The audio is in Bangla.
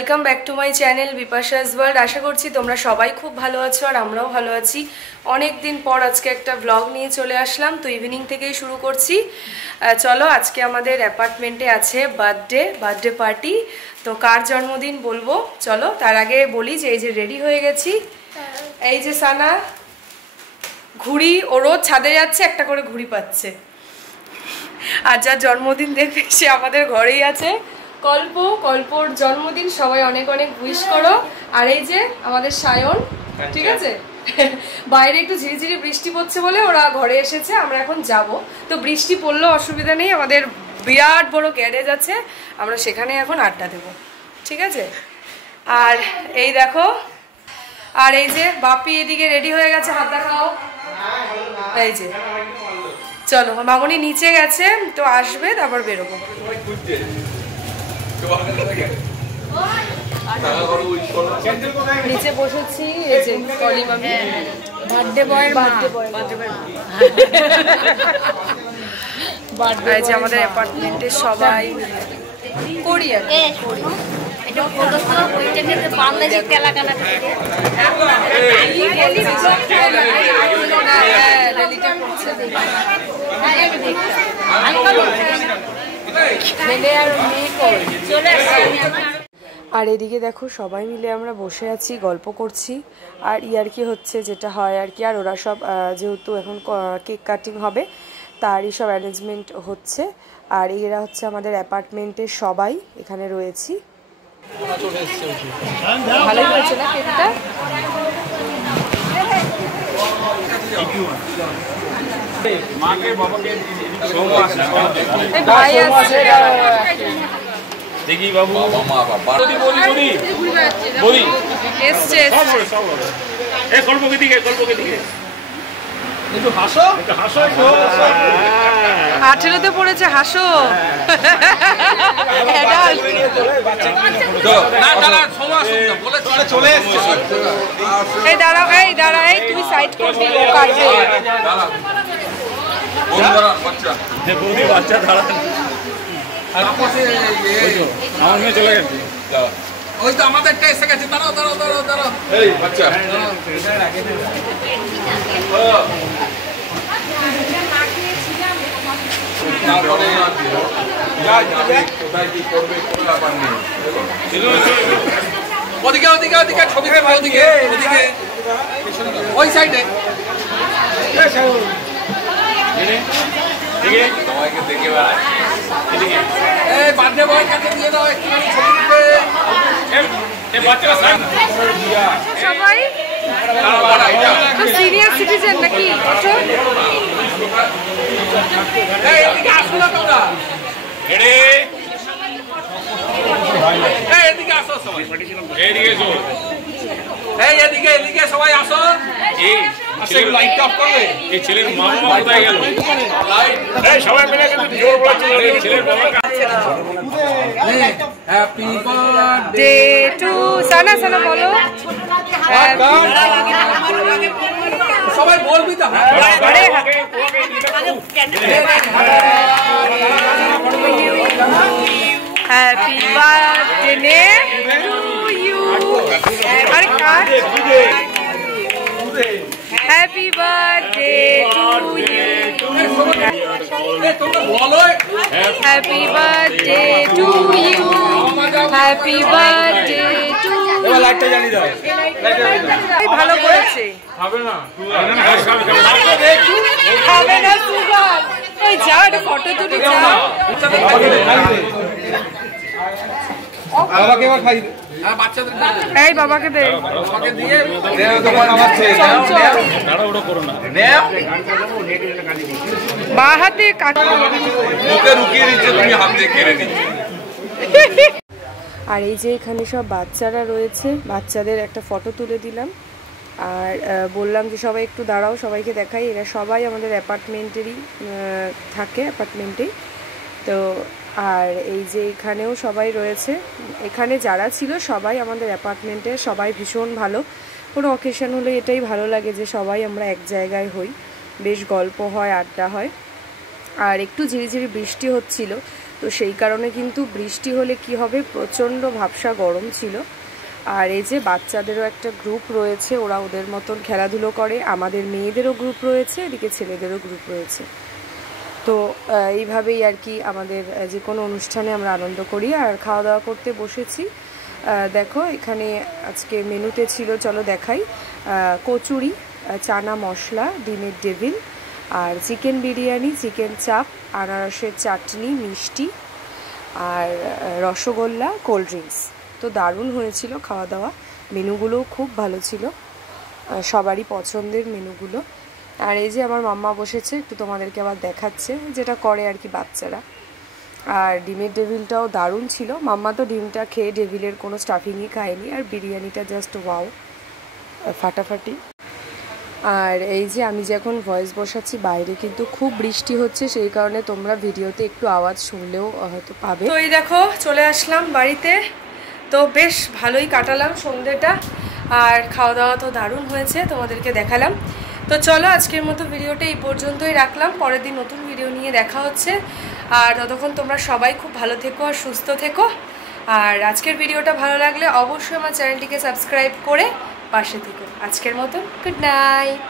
Welcome back to my channel Bipasha's world. আশা করছি তোমরা সবাই খুব ভালো আছো আর আমরাও ভালো আছি। অনেক দিন পর আজকে একটা ব্লগ নিয়ে চলে আসলাম, তো ইভিনিং থেকেই শুরু করছি। চলো, আজকে আমাদের অ্যাপার্টমেন্টে আছে বার্থডে পার্টি। তো কার জন্মদিন বলবো, চলো তার আগে বলি যে এই যে রেডি হয়ে গেছি। এই যে সানা ঘুড়ি, ও রোজ ছাদে যাচ্ছে, একটা করে ঘুড়ি পাচ্ছে। আর যার জন্মদিন দেখবে সে আমাদের ঘরেই আছে, কল্পর জন্মদিন। সবাই অনেক অনেক উইশ করো। আর এই যে আমাদের সায়ন, ঠিক আছে। বাইরে একটু ঝিরিঝিরি বৃষ্টি পড়ছে বলে ওরা ঘরে এসেছে, আমরা এখন যাব। তো বৃষ্টি পড়লেও অসুবিধা নেই, আমাদের বিরাট বড় গ্যারেজ আছে, আমরা সেখানে এখন আড্ডা দেব, ঠিক আছে। আর এই দেখো, আর এই যে বাপি এদিকে রেডি হয়ে গেছে, হাত দেখাও। এই যে চলো, মামনি নিচে গেছে, তো আসবে তারপর বেরোবো। নিচে বসেছি, এই যে কলি মামি, বার্থডে বয়, এই যে আমাদের অ্যাপার্টমেন্টে সবাই করি আর করি। আর এদিকে দেখো সবাই মিলে আমরা বসে আছি, গল্প করছি আর ইয়ার্কি হচ্ছে, যেটা হয় আর কি। আর ওরা সব যেহেতু এখন কেক কাটিং হবে, তারই সব অ্যারেঞ্জমেন্ট হচ্ছে। আর এরা হচ্ছে আমাদের অ্যাপার্টমেন্টের সবাই এখানে রয়েছি। ভালোই হয়েছে না কেকটা? ভাই আছে দেখি বাবু, এসছে আঠেরোতে পড়েছে, হাসো। এই দাঁড়াও, এই দাঁড়া, এই তুই সাইড করবি, কাটবে। বাচ্চা দাঁড়ান, আমার মেয়ে চলে গেছে, ওই তো আমাদেরটা এসে গেছে। দাঁড়াও দাঁড়াও দাঁড়াও দাঁড়াও, এই বাচ্চা ওদিকে ওদিকে ওদিকে ছবি দেবে, ওদিকে ওদিকে ওই সাইডে সবাইকে দেখে বেড়ায়। এই বার্থডে বয়ের কাছে দিয়ে দাও একটুখানি ছবি দিবে। সবাই তো সিনিয়র সিটিজেন নাকি? এদিকে আসো না তোমরা, এদিকে আসো সবাই, এদিকে এসো, এই এদিকে এদিকে সবাই আসো। লাইট অফ করবে। এই ছেলের মামা কোথায় গেল? এই সবাই মিলে জোর বলে ছেলের বাবা কাছে। Happy birthday to Sana, Sana বলো। সবাই বলবি তো, হ্যাপি বার্থডে টু ইউ। আরে কার? Happy birthday to you, happy birthday to you, happy birthday to. এবার লাইটটা জ্বালিয়ে দাও। ভালো করেছে। হবে না, খাবে না সুগার। ওই যা, একটা ফটো তুলি যা। বাবাকে এবার খাই দে। হ্যাঁ বাচ্চাদের এই বাবাকে দে, বাবাকে দিয়ে দাও। তোমার আমার ছেলে তাড়াহুড়ো করো না, নাও বা হাতে কাটো, মুখে রুকিয়ে দিচ্ছে, তুমি হাত দিয়ে কেড়ে নিচ্ছ। আর এই যে এখানে সব বাচ্চারা রয়েছে, বাচ্চাদের একটা ফটো তুলে দিলাম। আর বললাম যে সবাই একটু দাঁড়াও, সবাইকে দেখাই। এরা সবাই আমাদের অ্যাপার্টমেন্টেরই থাকে, অ্যাপার্টমেন্টেই তো। আর এই যে এখানেও সবাই রয়েছে, এখানে যারা ছিল সবাই আমাদের অ্যাপার্টমেন্টের, সবাই ভীষণ ভালো। কোনো অকেশন হলে এটাই ভালো লাগে যে সবাই আমরা এক জায়গায় হই, বেশ গল্প হয়, আড্ডা হয়। আর একটু ঝিরিঝিরি বৃষ্টি হচ্ছিল, তো সেই কারণে কিন্তু বৃষ্টি হলে কি হবে, প্রচণ্ড ভাবসা গরম ছিল। আর এই যে বাচ্চাদেরও একটা গ্রুপ রয়েছে, ওরা ওদের মতন খেলাধুলো করে, আমাদের মেয়েদেরও গ্রুপ রয়েছে, এদিকে ছেলেদেরও গ্রুপ রয়েছে। তো এইভাবেই আর কি আমাদের যে কোনো অনুষ্ঠানে আমরা আনন্দ করি। আর খাওয়া দাওয়া করতে বসেছি। দেখো এখানে আজকে মেনুতে ছিল, চলো দেখাই, কচুরি, চানা মশলা, ডিমের ডেভিল, আর চিকেন বিরিয়ানি, চিকেন চাপ, আনারসের চাটনি, মিষ্টি, আর রসগোল্লা, কোল্ড ড্রিঙ্কস। তো দারুণ হয়েছিল খাওয়া দাওয়া, মেনুগুলোও খুব ভালো ছিল, সবারই পছন্দের মেনুগুলো। আর এই যে আমার মাম্মা বসেছে, একটু তোমাদেরকে আবার দেখাচ্ছে, যেটা করে আর কি বাচ্চারা। আর ডিমের ডেভিলটাও দারুণ ছিল, মাম্মা তো ডিমটা খেয়ে ডেভিলের কোনো স্টাফিংই খায়নি, আর বিরিয়ানিটা জাস্ট ওয়াও, ফাটাফাটি। আর এই যে আমি যে এখন ভয়েস বসাচ্ছি, বাইরে কিন্তু খুব বৃষ্টি হচ্ছে, সেই কারণে তোমরা ভিডিওতে একটু আওয়াজ শুনলেও হয়তো পাবে। তো এই দেখো চলে আসলাম বাড়িতে, তো বেশ ভালোই কাটালাম সন্ধ্যেটা, আর খাওয়া দাওয়া তো দারুণ হয়েছে, তোমাদেরকে দেখালাম। তো চলো আজকের মতো ভিডিওটা এই পর্যন্তই রাখলাম, পরের দিন নতুন ভিডিও নিয়ে দেখা হচ্ছে। আর ততক্ষণ তোমরা সবাই খুব ভালো থেকো আর সুস্থ থেকো। আর আজকের ভিডিওটা ভালো লাগলে অবশ্যই আমার চ্যানেলটিকে সাবস্ক্রাইব করে পাশে থেকো। আজকের মতো গুড নাইট।